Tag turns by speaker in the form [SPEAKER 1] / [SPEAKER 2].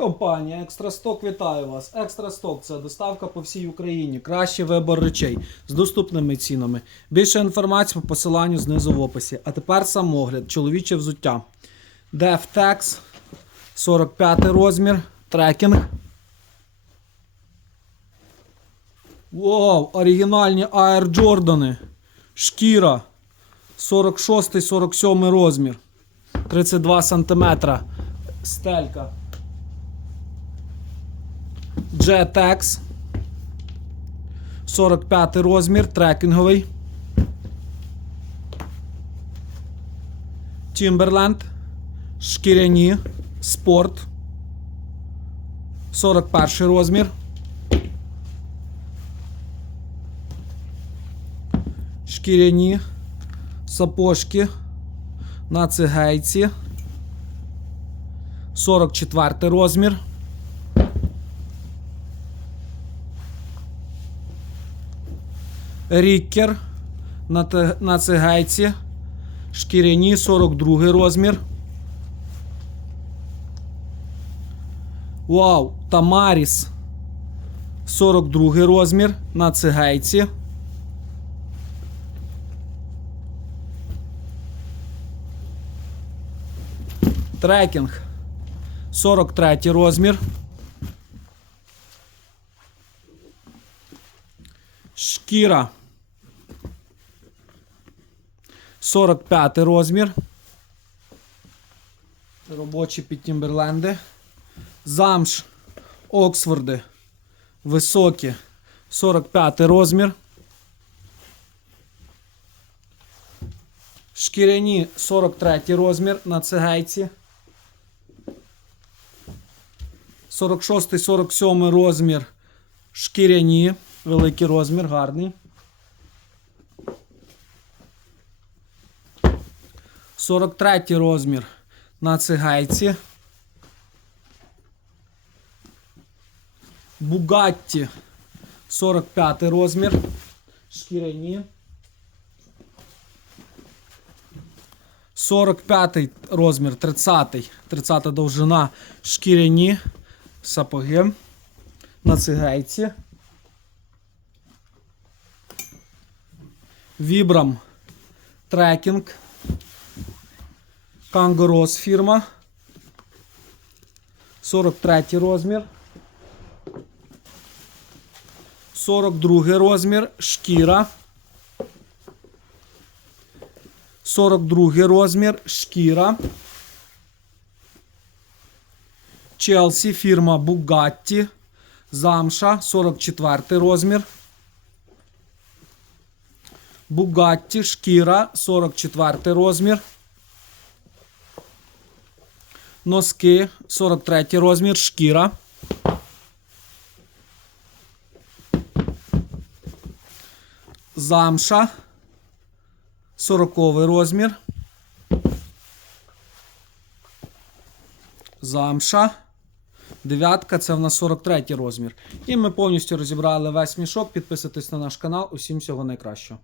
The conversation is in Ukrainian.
[SPEAKER 1] Компанія Екстрасток вітаю вас. Екстрасток це доставка по всій Україні. Кращий вибор речей з доступними цінами. Більше інформації по посиланню знизу в описі. А тепер сам огляд. Чоловіче взуття. DefTex 45 розмір. Трекінг. Вау! Оригінальні Air Jordani. Шкіра. 46-47 розмір. 32 см. Стелька. Jetex. 45 розмір, трекінговий. Timberland. Шкіряні. Спорт. 41 розмір. Шкіряні. Сапожки. На цигейці. 44 розмір. Ріккер на, на цигайці. Шкіряні 42 розмір. Вау! Тамаріс 42 розмір на цигайці. Трекінг 43 розмір. Шкіра. 45 розмір. Робочі під Тімберленди. Замш. Оксфорди. Високі. 45 розмір. Шкіряні 43 розмір на цигайці. 46-47 розмір. Шкіряні. Великий розмір, гарний. 43 розмір на цигайці. Бугатті 45 розмір. Шкіряні. 45 розмір, 30 30 довжина шкіряні сапоги на цигайці. Вібрам трекінг. Кангорос фірма. 43 розмір. 42 розмір. Шкіра. 42 розмір. Шкіра. Челсі фірма Bugatti. Замша. 44 розмір. Bugatti, шкіра, 44 розмір. Носки, 43 розмір, шкіра. Замша, 40 розмір. Замша. Дев'ятка це в нас 43 розмір. І ми повністю розібрали весь мішок. Підписуйтесь на наш канал. Усім всього найкращого.